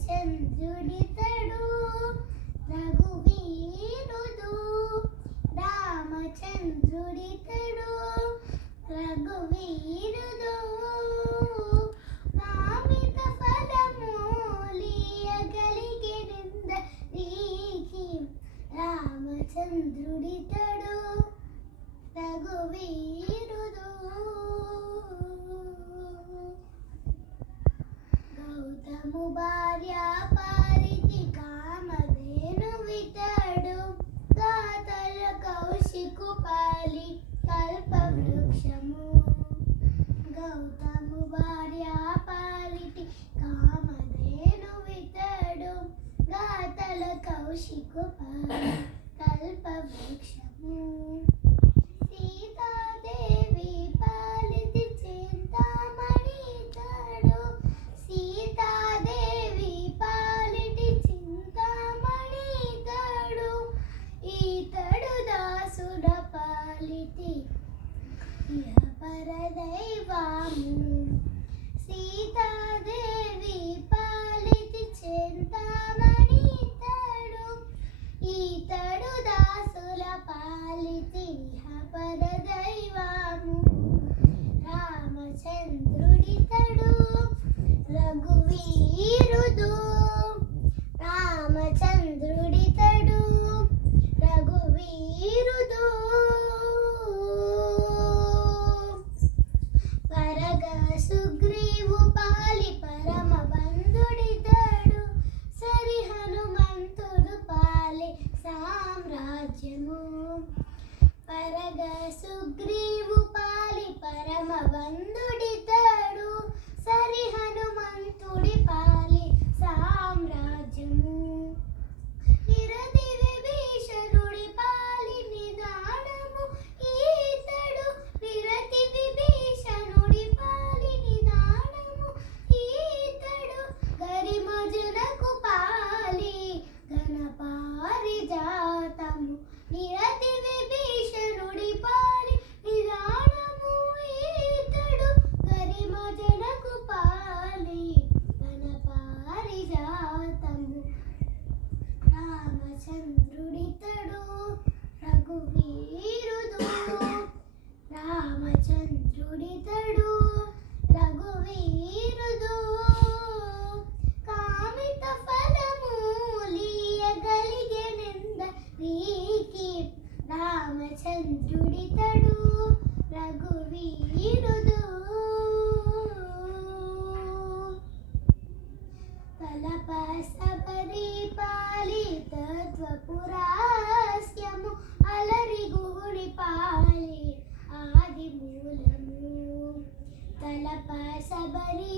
రామచంద్రుడితడు రఘువీరుడు రామచంద్రుడితడు రఘువీరుడు కామిత ఫలమూలియగలిగినందరికి రామచంద్రుడితడు రఘువీరుడు గౌతము భార్య పారితి కామధేను వితడు గాతల కౌశికు పాలి కల్ప వృక్షము గౌతము భార్య పాలిటి కామధేను వితడు గాతల కౌశికు పాలి కల్ప వృక్షము సీతాదేవి పాలితి చింతామణి తడు సీతాదేవి పాలిటి చింతామణి తడు ఈతడు దాసుడ పాలిటి పరదైవము సీతాదేవి పాలితి చింతామణి తడు ఈతడు దాసుల పాలితి పరదైవము రామచంద్రుడితడు రఘువీరుడు రామచంద్రుడితడు రఘువీరుడు పరగ సుగ్రీవు పాలి పరమ బంధుడితడు సరి హనుమంతుడు పాలి సామ్రాజ్యము పరగ సుగ్రీవు పాలి పరమ బంధుడితడు సరి హనుమంతుడి పాలి సామ్రాజ్యము నిరతి విభీషణుడి పాలి నిదానము ఈతడు నిరతి విభీషణుడి పాలి నిదానము ఈతడు గరిమజునకు పాలి ఘనపారిజాతము నిరతి విభీషణుడి పాలి నిదానము ఈతడు గరిమజనకు పాలి ఘనపారిజాతము రామచంద్రుడితడు రఘువీరుడు రామచంద్రుడితడు రఘువీరుడు కామిత ఫలమూలియగలిగినందరికి రామచంద్రుడితడు రఘువీరుడు తలప సబరి పాలి తత్వపురాస్యము అలరి గుడి పాలి ఆది మూలము తలప సబరి